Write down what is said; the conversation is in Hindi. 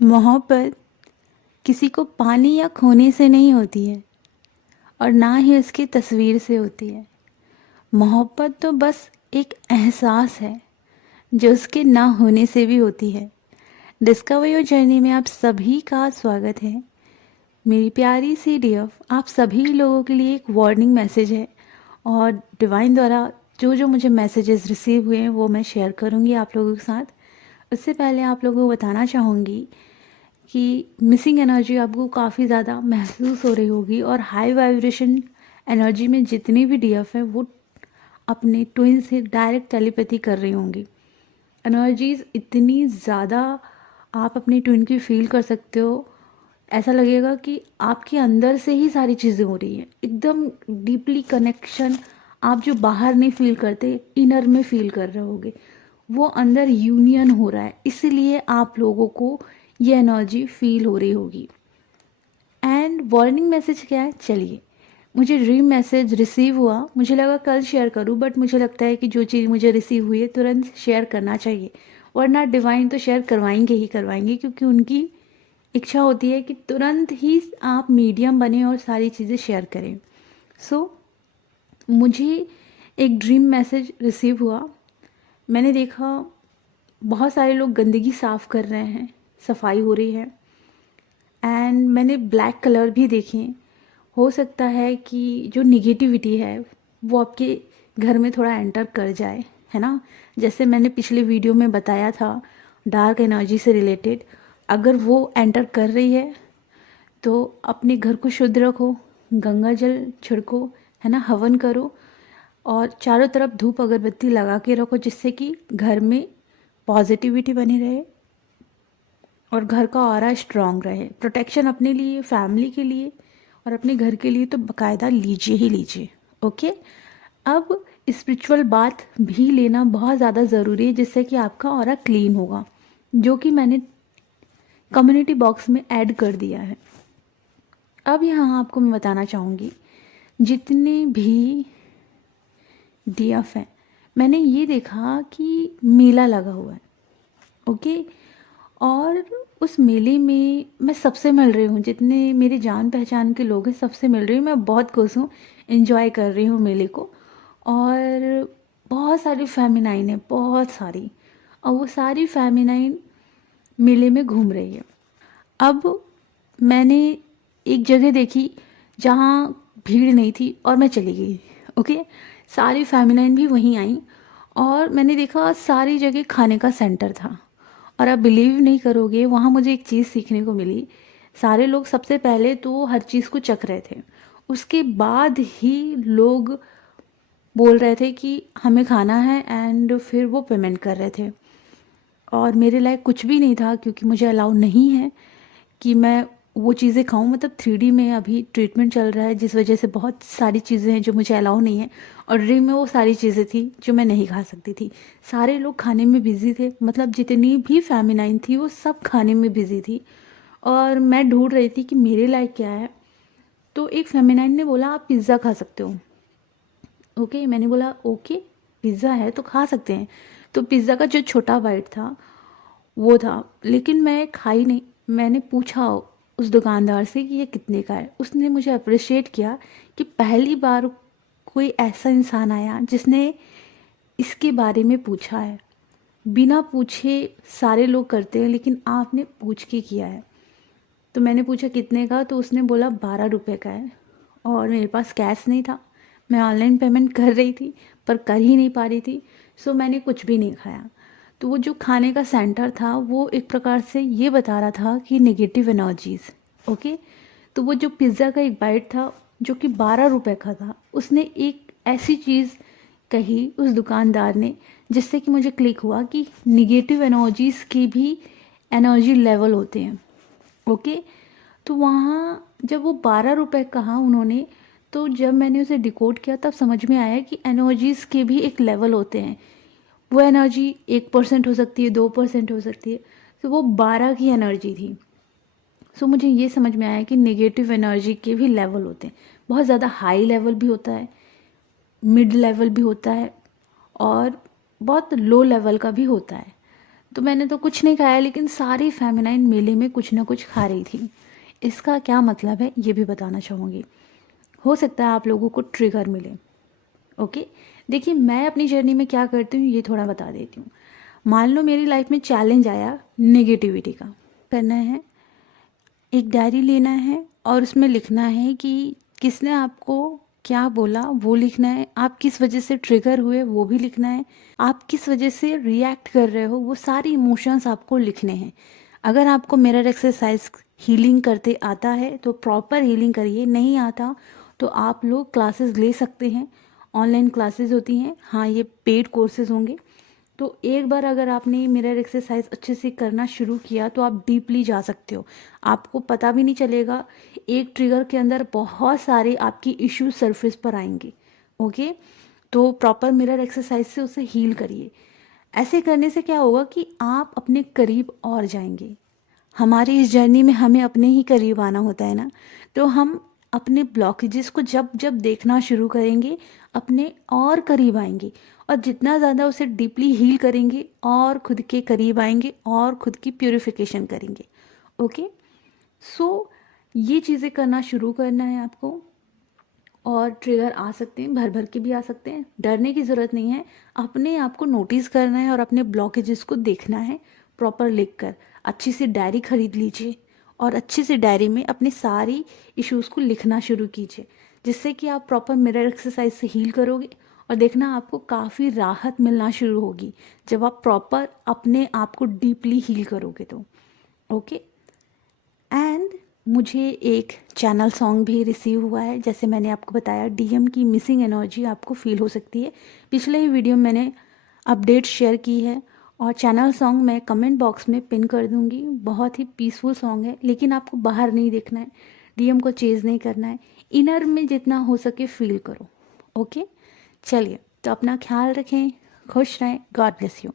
मोहब्बत किसी को पाने या खोने से नहीं होती है और ना ही उसकी तस्वीर से होती है। मोहब्बत तो बस एक एहसास है जो उसके ना होने से भी होती है। डिस्कवर योर जर्नी में आप सभी का स्वागत है। मेरी प्यारी सी डीएफ, आप सभी लोगों के लिए एक वार्निंग मैसेज है और डिवाइन द्वारा जो जो मुझे मैसेजेस रिसीव हुए हैं वो मैं शेयर करूँगी आप लोगों के साथ। उससे पहले आप लोगों को बताना चाहूँगी कि मिसिंग एनर्जी आपको काफ़ी ज़्यादा महसूस हो रही होगी और हाई वाइब्रेशन एनर्जी में जितनी भी डीएफ है वो अपने ट्विन से डायरेक्ट टेलीपैथी कर रही होंगी। एनर्जीज़ इतनी ज़्यादा आप अपनी ट्विन की फील कर सकते हो। ऐसा लगेगा कि आपके अंदर से ही सारी चीज़ें हो रही हैं, एकदम डीपली कनेक्शन। आप जो बाहर नहीं फील करते, इनर में फील कर रहे होगे, वो अंदर यूनियन हो रहा है, इसीलिए आप लोगों को ये एनर्जी फील हो रही होगी। एंड वार्निंग मैसेज क्या है, चलिए, मुझे ड्रीम मैसेज रिसीव हुआ, मुझे लगा कल शेयर करूं, बट मुझे लगता है कि जो चीज़ मुझे रिसीव हुई है तुरंत शेयर करना चाहिए, वरना डिवाइन तो शेयर करवाएंगे ही करवाएंगे, क्योंकि उनकी इच्छा होती है कि तुरंत ही आप मीडियम बने और सारी चीज़ें शेयर करें। सो मुझे एक ड्रीम मैसेज रिसीव हुआ। मैंने देखा बहुत सारे लोग गंदगी साफ़ कर रहे हैं, सफाई हो रही है, एंड मैंने ब्लैक कलर भी देखे। हो सकता है कि जो निगेटिविटी है वो आपके घर में थोड़ा एंटर कर जाए, है ना। जैसे मैंने पिछले वीडियो में बताया था डार्क एनर्जी से रिलेटेड, अगर वो एंटर कर रही है तो अपने घर को शुद्ध रखो, गंगा जल छिड़को, है ना, हवन करो और चारों तरफ धूप अगरबत्ती लगा के रखो, जिससे कि घर में पॉजिटिविटी बनी रहे और घर का ऑरा स्ट्रांग रहे। प्रोटेक्शन अपने लिए, फैमिली के लिए और अपने घर के लिए तो बाकायदा लीजिए ही लीजिए। ओके, अब स्पिरिचुअल बात भी लेना बहुत ज़्यादा ज़रूरी है, जिससे कि आपका ऑरा क्लीन होगा, जो कि मैंने कम्युनिटी बॉक्स में ऐड कर दिया है। अब यहाँ आपको मैं बताना चाहूँगी, जितने भी डीएफ हैं, मैंने ये देखा कि मेला लगा हुआ है। ओके, और उस मेले में मैं सबसे मिल रही हूँ, जितने मेरे जान पहचान के लोग हैं सबसे मिल रही हूँ। मैं बहुत खुश हूँ, इन्जॉय कर रही हूँ मेले को। और बहुत सारी फेमिनाइन है, बहुत सारी, और वो सारी फेमिनाइन मेले में घूम रही है। अब मैंने एक जगह देखी जहाँ भीड़ नहीं थी और मैं चली गई। ओके, सारी फेमिनाइन भी वहीं आई और मैंने देखा सारी जगह खाने का सेंटर था। और आप बिलीव नहीं करोगे, वहाँ मुझे एक चीज़ सीखने को मिली। सारे लोग सबसे पहले तो हर चीज़ को चख रहे थे, उसके बाद ही लोग बोल रहे थे कि हमें खाना है, एंड फिर वो पेमेंट कर रहे थे। और मेरे लायक कुछ भी नहीं था, क्योंकि मुझे अलाउ नहीं है कि मैं वो चीज़ें खाऊं। मतलब 3D में अभी ट्रीटमेंट चल रहा है, जिस वजह से बहुत सारी चीज़ें हैं जो मुझे अलाउ नहीं है, और ड्रीम में वो सारी चीज़ें थी जो मैं नहीं खा सकती थी। सारे लोग खाने में बिजी थे, मतलब जितनी भी फेमिनाइन थी वो सब खाने में बिजी थी, और मैं ढूंढ रही थी कि मेरे लायक क्या है। तो एक फेमिनाइन ने बोला आप पिज़्ज़ा खा सकते हो। ओके, मैंने बोला ओके, पिज़्ज़ा है तो खा सकते हैं। तो पिज़्ज़ा का जो छोटा बाइट था वो था, लेकिन मैं खाई नहीं। मैंने पूछा उस दुकानदार से कि ये कितने का है। उसने मुझे अप्रिशिएट किया कि पहली बार कोई ऐसा इंसान आया जिसने इसके बारे में पूछा है। बिना पूछे सारे लोग करते हैं, लेकिन आपने पूछ के किया है। तो मैंने पूछा कितने का, तो उसने बोला 12 रुपये का है, और मेरे पास कैश नहीं था। मैं ऑनलाइन पेमेंट कर रही थी पर कर ही नहीं पा रही थी, सो मैंने कुछ भी नहीं खाया। तो वो जो खाने का सेंटर था वो एक प्रकार से ये बता रहा था कि नेगेटिव एनर्जीज। ओके, तो वो जो पिज़्ज़ा का एक बाइट था जो कि 12 रुपये का था, उसने एक ऐसी चीज़ कही उस दुकानदार ने, जिससे कि मुझे क्लिक हुआ कि निगेटिव एनर्जीज़ के भी एनर्जी लेवल होते हैं। ओके, तो वहाँ जब वो 12 रुपये कहा उन्होंने, तो जब मैंने उसे डिकोड किया तब समझ में आया कि एनर्जीज़ के भी एक लेवल होते हैं। वो एनर्जी 1% हो सकती है, 2% हो सकती है, तो वो 12 की एनर्जी थी। सो मुझे ये समझ में आया कि नेगेटिव एनर्जी के भी लेवल होते हैं। बहुत ज़्यादा हाई लेवल भी होता है, मिड लेवल भी होता है, और बहुत लो लेवल का भी होता है। तो मैंने तो कुछ नहीं खाया, लेकिन सारी फेमिनाइन मेले में कुछ ना कुछ खा रही थी। इसका क्या मतलब है ये भी बताना चाहूँगी। हो सकता है आप लोगों को ट्रिगर मिले। ओके, देखिए मैं अपनी जर्नी में क्या करती हूँ ये थोड़ा बता देती हूँ। मान लो मेरी लाइफ में चैलेंज आया नेगेटिविटी का, करना है एक डायरी लेना है और उसमें लिखना है कि किसने आपको क्या बोला वो लिखना है, आप किस वजह से ट्रिगर हुए वो भी लिखना है, आप किस वजह से रिएक्ट कर रहे हो वो सारी इमोशंस आपको लिखने हैं। अगर आपको मिरर एक्सरसाइज हीलिंग करते आता है तो प्रॉपर हीलिंग करिए, नहीं आता तो आप लोग क्लासेस ले सकते हैं। ऑनलाइन क्लासेस होती हैं, हाँ ये पेड कोर्सेज होंगे। तो एक बार अगर आपने मिरर एक्सरसाइज अच्छे से करना शुरू किया तो आप डीपली जा सकते हो, आपको पता भी नहीं चलेगा। एक ट्रिगर के अंदर बहुत सारे आपकी इश्यूज सरफेस पर आएंगे। ओके, तो प्रॉपर मिरर एक्सरसाइज से उसे हील करिए। ऐसे करने से क्या होगा कि आप अपने करीब और जाएंगे। हमारी इस जर्नी में हमें अपने ही करीब आना होता है ना, तो हम अपने ब्लॉकेजेस को जब जब देखना शुरू करेंगे अपने और करीब आएंगे, और जितना ज़्यादा उसे डीपली हील करेंगे और खुद के करीब आएंगे और खुद की प्योरिफिकेशन करेंगे। ओके, सो ये चीज़ें करना शुरू करना है आपको। और ट्रिगर आ सकते हैं, भर भर के भी आ सकते हैं, डरने की ज़रूरत नहीं है। अपने आप को नोटिस करना है और अपने ब्लॉकेजेस को देखना है प्रॉपर लिख कर। अच्छी सी डायरी खरीद लीजिए और अच्छी सी डायरी में अपनी सारी इश्यूज़ को लिखना शुरू कीजिए, जिससे कि आप प्रॉपर मिरर एक्सरसाइज से हील करोगे। और देखना आपको काफ़ी राहत मिलना शुरू होगी जब आप प्रॉपर अपने आप को डीपली हील करोगे तो। ओके, एंड मुझे एक चैनल सॉन्ग भी रिसीव हुआ है। जैसे मैंने आपको बताया डीएम की मिसिंग एनर्जी आपको फील हो सकती है, पिछले ही वीडियो में मैंने अपडेट शेयर की है। और चैनल सॉन्ग मैं कमेंट बॉक्स में पिन कर दूंगी। बहुत ही पीसफुल सॉन्ग है, लेकिन आपको बाहर नहीं देखना है, डीएम को चेज़ नहीं करना है, इनर में जितना हो सके फील करो। ओके, चलिए तो अपना ख्याल रखें, खुश रहें, गॉड ब्लेस यू।